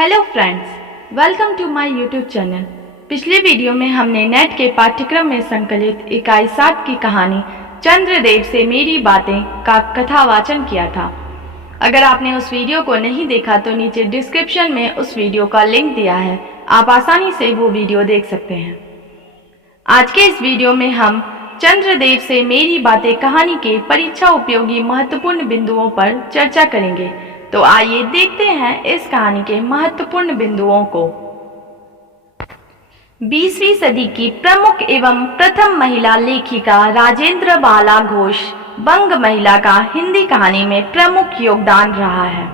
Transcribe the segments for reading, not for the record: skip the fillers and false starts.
Hello friends, welcome to my YouTube channel. पिछले video में हमने नेट के पाठ्यक्रम में संकलित इकाई 7 की कहानी चंद्रदेव से मेरी बातें का कथावाचन किया था। अगर आपने उस वीडियो को नहीं देखा तो नीचे डिस्क्रिप्शन में उस वीडियो का लिंक दिया है, आप आसानी से वो वीडियो देख सकते हैं। आज के इस वीडियो में हम चंद्रदेव से मेरी बातें कहानी के परीक्षा उपयोगी महत्वपूर्ण बिंदुओं पर चर्चा करेंगे। तो आइए देखते हैं इस कहानी के महत्वपूर्ण बिंदुओं को। 20वीं सदी की प्रमुख एवं प्रथम महिला लेखिका राजेंद्र बाला घोष बंग महिला का हिंदी कहानी में प्रमुख योगदान रहा है।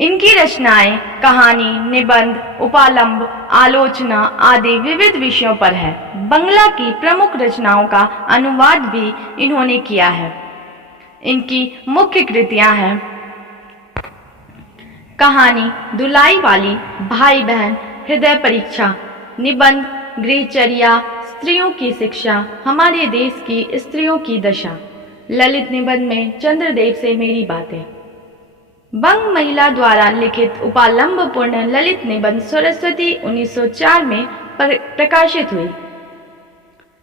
इनकी रचनाएं कहानी, निबंध, उपालंब, आलोचना आदि विविध विषयों पर है। बंगला की प्रमुख रचनाओं का अनुवाद भी इन्होंने किया है। इनकी मुख्य कृतियां हैं कहानी दुलाई वाली, भाई बहन, हृदय परीक्षा, निबंध, गृहचर्या, स्त्रियों की शिक्षा, हमारे देश की स्त्रियों की दशा, ललित निबंध में चंद्रदेव से मेरी बातें। बंग महिला द्वारा लिखित उपालंबपूर्ण ललित निबंध सरस्वती 1904 में प्रकाशित हुई।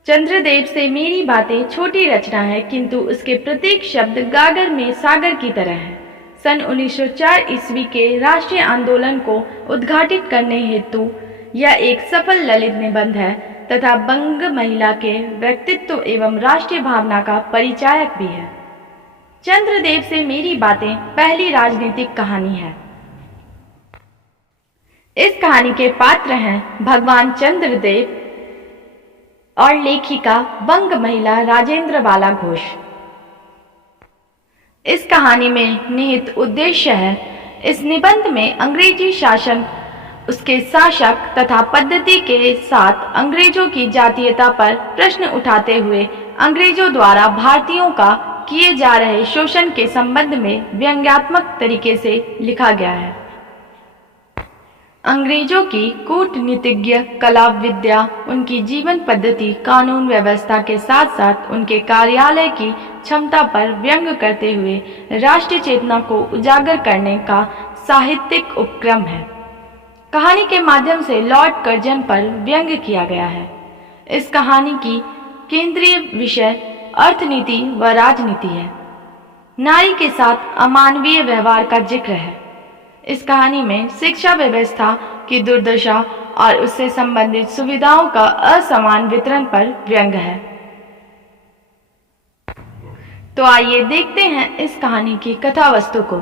चंद्रदेव से मेरी बातें छोटी रचना है, किंतु उसके प्रत्येक शब्द गागर में सागर की तरह है। सन 1904 ईस्वी के राष्ट्रीय आंदोलन को उद्घाटित करने हेतु यह एक सफल ललित निबंध है तथा बंग महिला के व्यक्तित्व एवं राष्ट्रीय भावना का परिचायक भी है। चंद्रदेव से मेरी बातें पहली राजनीतिक कहानी है। इस कहानी के पात्र हैं भगवान चंद्रदेव और लेखिका बंग महिला राजेंद्र बाला घोष। इस कहानी में निहित उद्देश्य है, इस निबंध में अंग्रेजी शासन, उसके शासक तथा पद्धति के साथ अंग्रेजों की जातीयता पर प्रश्न उठाते हुए अंग्रेजों द्वारा भारतीयों का किए जा रहे शोषण के संबंध में व्यंग्यात्मक तरीके से लिखा गया है। अंग्रेजों की कूटनीतिज्ञ कला विद्या, उनकी जीवन पद्धति, कानून व्यवस्था के साथ साथ उनके कार्यालय की क्षमता पर व्यंग करते हुए राष्ट्रीय चेतना को उजागर करने का साहित्यिक उपक्रम है। कहानी के माध्यम से लॉर्ड कर्जन पर व्यंग किया गया है। इस कहानी की केंद्रीय विषय अर्थनीति व राजनीति है। नारी के साथ अमानवीय व्यवहार का जिक्र है। इस कहानी में शिक्षा व्यवस्था की दुर्दशा और उससे संबंधित सुविधाओं का असमान वितरण पर व्यंग है। तो आइए देखते हैं इस कहानी की कथा वस्तु को।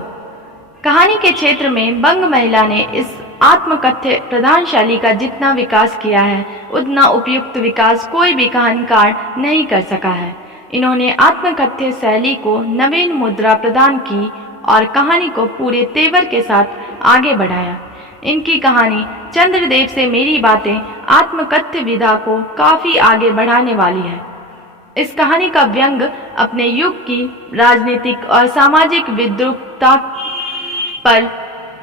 कहानी के क्षेत्र में बंग महिला ने इस आत्मकथ्य प्रधान शैली का जितना विकास किया है, उतना उपयुक्त विकास कोई भी कहानीकार नहीं कर सका है। इन्होंने आत्मकथ्य शैली को नवीन मुद्रा प्रदान की और कहानी को पूरे तेवर के साथ आगे बढ़ाया। इनकी कहानी चंद्रदेव से मेरी बातें आत्मकथ्य विधा को काफी आगे बढ़ाने वाली है। इस कहानी का व्यंग अपने युग की राजनीतिक और सामाजिक विद्रूपता पर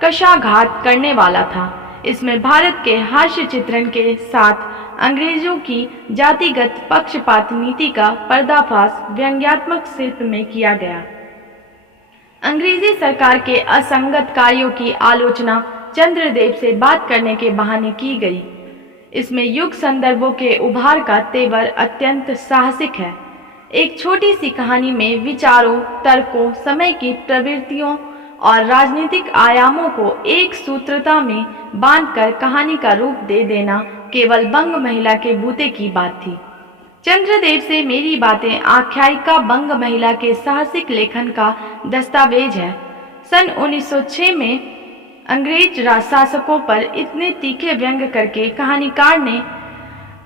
कशाघात करने वाला था। इसमें भारत के हास्य चित्रण के साथ अंग्रेजों की जातिगत पक्षपात नीति का पर्दाफाश व्यंग्यात्मक शिल्प में किया गया। अंग्रेजी सरकार के असंगत कार्यों की आलोचना चंद्रदेव से बात करने के बहाने की गई। इसमें युग संदर्भों के उभार का तेवर अत्यंत साहसिक है। एक छोटी सी कहानी में विचारों, तर्कों, समय की प्रवृत्तियों और राजनीतिक आयामों को एक सूत्रता में बांधकर कहानी का रूप दे देना केवल बंग महिला के बूते की बात थी। चंद्रदेव से मेरी बातें आख्यायिका बंग महिला के साहसिक लेखन का दस्तावेज है। सन 1906 में अंग्रेज शासकों पर इतने तीखे व्यंग करके कहानीकार ने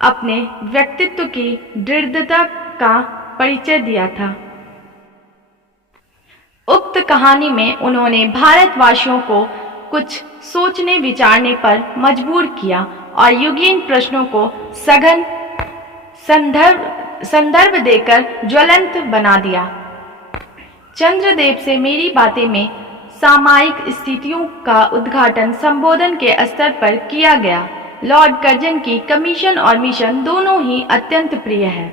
अपने व्यक्तित्व की दृढ़ता का परिचय दिया था। उक्त कहानी में उन्होंने भारतवासियों को कुछ सोचने विचारने पर मजबूर किया और युगीन प्रश्नों को सघन संदर्भ देकर ज्वलंत बना दिया। चंद्रदेव से मेरी बातें में सामायिक स्थितियों का उद्घाटन संबोधन के स्तर पर किया गया। लॉर्ड कर्जन की कमीशन और मिशन दोनों ही अत्यंत प्रिय है।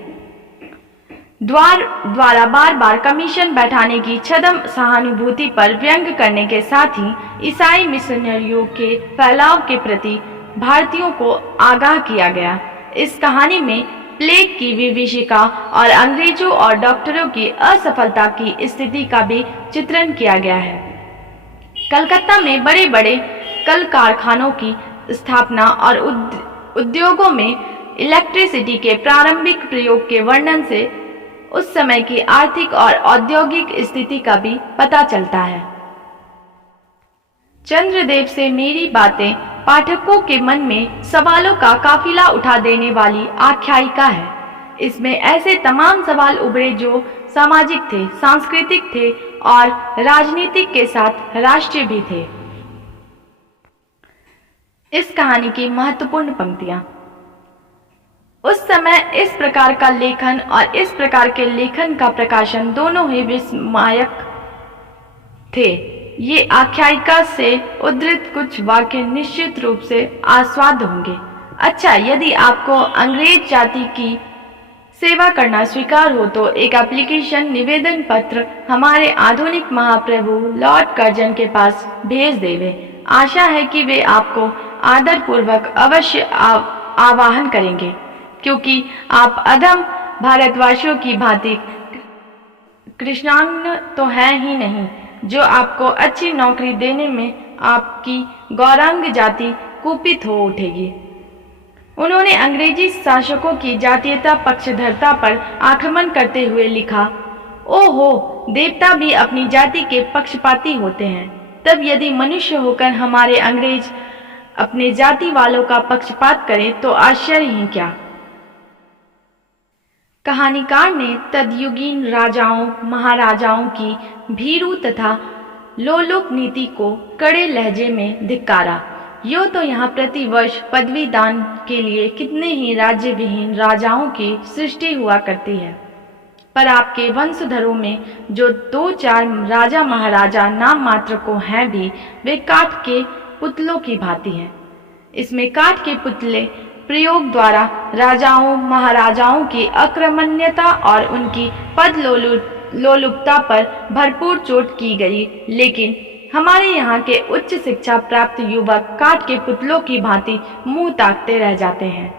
द्वारा बार बार कमीशन बैठाने की छद्म सहानुभूति पर व्यंग करने के साथ ही ईसाई मिशनरियों के फैलाव के प्रति भारतीयों को आगाह किया गया। इस कहानी में प्लेग की विभीषिका और अंग्रेजों और डॉक्टरों की असफलता की स्थिति का भी चित्रण किया गया है। कलकत्ता में बड़े बड़े कल कारखानों की स्थापना और उद्योगों में इलेक्ट्रिसिटी के प्रारंभिक प्रयोग के वर्णन से उस समय की आर्थिक और औद्योगिक स्थिति का भी पता चलता है। चंद्रदेव से मेरी बातें पाठकों के मन में सवालों का काफिला उठा देने वाली आख्यायिका है। इसमें ऐसे तमाम सवाल उभरे जो सामाजिक थे, सांस्कृतिक थे और राजनीतिक के साथ राष्ट्रीय भी थे। इस कहानी की महत्वपूर्ण पंक्तियां। उस समय इस प्रकार का लेखन और इस प्रकार के लेखन का प्रकाशन दोनों ही विस्मायक थे। ये आख्यायिका से उद्धृत कुछ वाक्य निश्चित रूप से आस्वाद होंगे। अच्छा, यदि आपको अंग्रेज जाति की सेवा करना स्वीकार हो तो एक एप्लीकेशन निवेदन पत्र हमारे आधुनिक महाप्रभु लॉर्ड कर्जन के पास भेज देवे। आशा है कि वे आपको आदरपूर्वक अवश्य आवाहन करेंगे, क्योंकि आप अधम भारतवासियों की भांति कृष्णांग तो है ही नहीं, जो आपको अच्छी नौकरी देने में आपकी गौरांग जाति कुपित हो उठेगी। उन्होंने अंग्रेजी शासकों की जातीयता पक्षधरता पर आक्रमण करते हुए लिखा, ओहो, देवता भी अपनी जाति के पक्षपाती होते हैं। तब यदि मनुष्य होकर हमारे अंग्रेज अपने जाति वालों का पक्षपात करें तो आश्चर्य ही क्या। कहानीकार ने तदयुगीन राजाओं महाराजाओं की भीरू तथा लोलुप नीति को कड़े लहजे में धिक्कारा। यो तो यहाँ प्रतिवर्ष पदवी दान के लिए कितने ही राज्य विहीन राजाओं की सृष्टि हुआ करती है, पर आपके वंशधरों में जो 2-4 राजा महाराजा नाम मात्र को हैं भी, वे काठ के पुतलों की भांति हैं। इसमें काठ के पुतले प्रयोग द्वारा राजाओं महाराजाओं की अक्रमण्यता और उनकी पद लोलुपता पर भरपूर चोट की गई, लेकिन हमारे यहाँ के उच्च शिक्षा प्राप्त युवक काठ के पुतलों की भांति मुंह ताकते रह जाते हैं।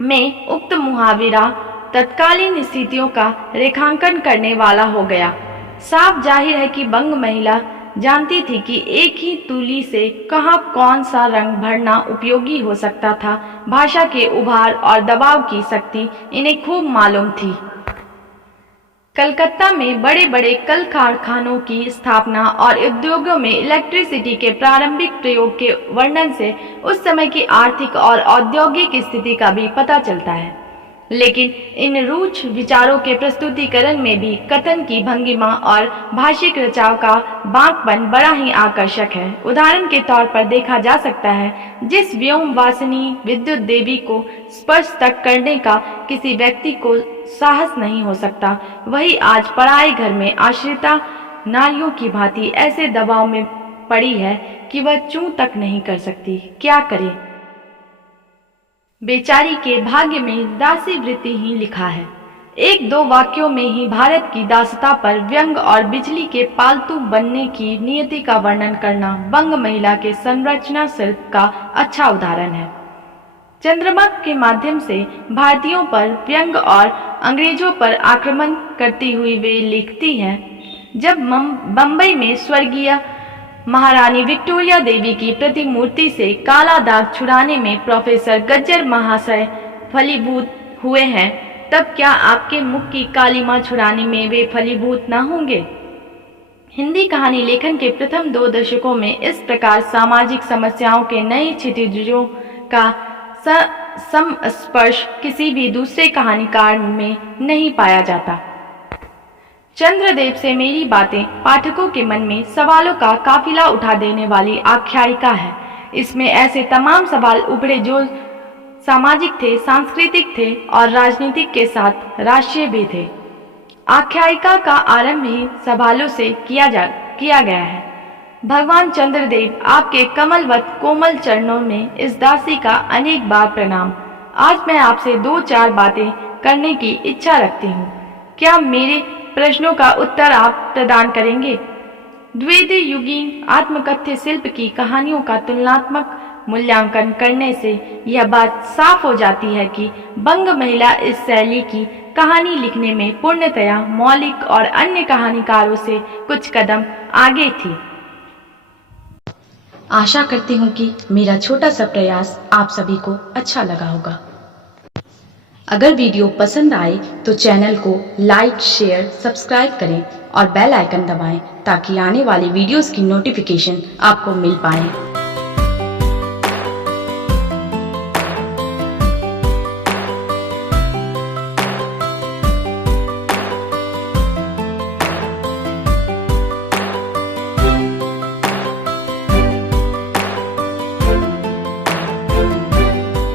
मैं उक्त मुहावरा तत्कालीन स्थितियों का रेखांकन करने वाला हो गया। साफ जाहिर है कि बंग महिला जानती थी कि एक ही तूली से कहाँ कौन सा रंग भरना उपयोगी हो सकता था। भाषा के उभार और दबाव की शक्ति इन्हें खूब मालूम थी। कलकत्ता में बड़े बड़े कल कारखानों की स्थापना और उद्योगों में इलेक्ट्रिसिटी के प्रारंभिक प्रयोग के वर्णन से उस समय की आर्थिक और औद्योगिक स्थिति का भी पता चलता है, लेकिन इन रूढ़ विचारों के प्रस्तुतिकरण में भी कथन की भंगिमा और भाषिक रचाव का बांकपन बड़ा ही आकर्षक है। उदाहरण के तौर पर देखा जा सकता है, जिस व्योम वासिनी विद्युत देवी को स्पर्श तक करने का किसी व्यक्ति को साहस नहीं हो सकता, वही आज पराए घर में आश्रिता नारियों की भांति ऐसे दबाव में पड़ी है कि वह चूं तक नहीं कर सकती। क्या करे, बेचारी के भाग्य में दासी वृत्ति ही लिखा है। 1-2 वाक्यों में ही भारत की दासता पर व्यंग और बिजली के पालतू बनने की नियति का वर्णन करना बंग महिला के संरचना शिल्प का अच्छा उदाहरण है। चंद्रमा के माध्यम से भारतीयों पर व्यंग और अंग्रेजों पर आक्रमण करती हुई वे लिखती हैं, जब बंबई में स्वर्गीय महारानी विक्टोरिया देवी की प्रतिमूर्ति से काला दाग छुड़ाने में प्रोफेसर गज्जर महाशय फलीभूत हुए हैं, तब क्या आपके मुख की कालिमा छुड़ाने में वे फलीभूत न होंगे। हिंदी कहानी लेखन के प्रथम 2 दशकों में इस प्रकार सामाजिक समस्याओं के नए क्षितिजों का संस्पर्श किसी भी दूसरे कहानीकार में नहीं पाया जाता। चंद्रदेव से मेरी बातें पाठकों के मन में सवालों का काफिला उठा देने वाली आख्यायिका है। इसमें ऐसे तमाम सवाल उभरे जो सामाजिक थे, सांस्कृतिक थे और राजनीतिक के साथ राष्ट्रीय भी थे। आख्यायिका का आरंभ ही सवालों से किया गया है। भगवान चंद्रदेव, आपके कमलवत कोमल चरणों में इस दासी का अनेक बार प्रणाम। आज मैं आपसे 2-4 बातें करने की इच्छा रखती हूँ। क्या मेरे प्रश्नों का उत्तर आप प्रदान करेंगे? द्वैध युगीन आत्मकथ्य शिल्प की कहानियों का तुलनात्मक मूल्यांकन करने से यह बात साफ हो जाती है कि बंग महिला इस शैली की कहानी लिखने में पूर्णतया मौलिक और अन्य कहानीकारों से कुछ कदम आगे थी। आशा करती हूँ कि मेरा छोटा सा प्रयास आप सभी को अच्छा लगा होगा। अगर वीडियो पसंद आए तो चैनल को लाइक, शेयर, सब्सक्राइब करें और बेल आइकन दबाएं ताकि आने वाली वीडियोस की नोटिफिकेशन आपको मिल पाए।